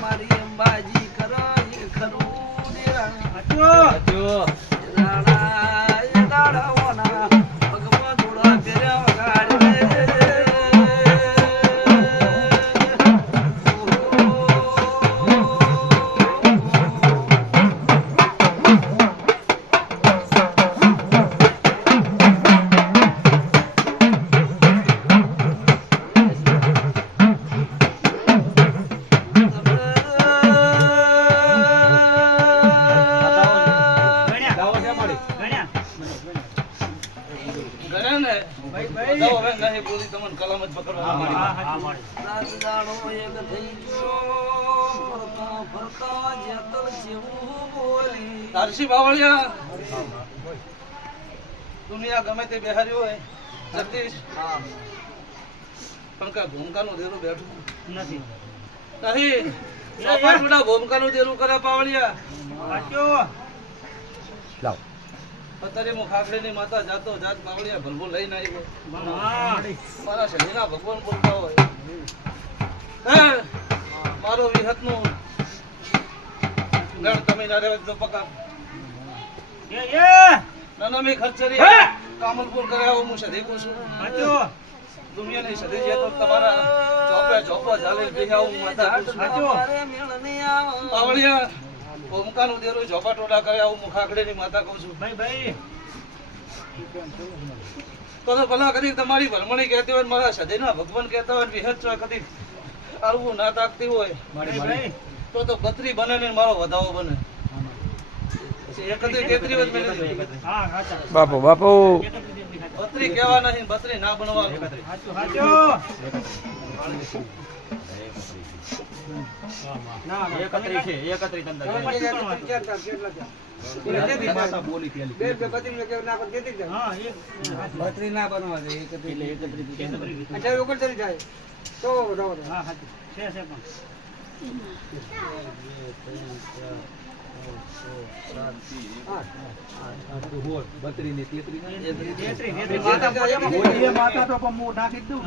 મારી અંબાજી કરો ખરું તારસી બાવળિયા દુનિયા ગમે તે બેહારી હોય જગદીશ પણ કા ભૂમકાનું દેરું બેઠું નથી નહીં સપાટ બડા ભૂમકાનું દેરું કરે પાવળિયા આચ્યો લાવ અત્યારે હું ખાખડીની માતા જાતો જાત પાવળિયા ભલભો લઈને આવ્યો મારા શરીરના ભગવાન બોલતા હોય મારો વિહતનું ગણ તમે ના રેવા તો પકા નાના મે ખર્ચરી કામલપુર કર્યા હું સધી કો છું સાચો દુનિયાની સધી જે તો તમારા ચોપે ચાલે બેહા હું માતા સાચો પાવળિયા ઓમકાનું દેરો ઝોપા ટોડા કર્યા હું મુખાખડેની માતા કહું છું ભાઈ તો ભલા કદી તમારી ભરમણી કહેતી હોય મારા સદીના ભગવાન કહેતા હોય વિહત છો કદી આવું ના તાકતી હોય ભાઈ તો બત્રી બને ને મારો વધાવો બને બાપુ બાપુ બત્રી કેવા નહીં બત્રી ના બનવા બત્રી ના બનવા દે માતા તો નાખી દઉં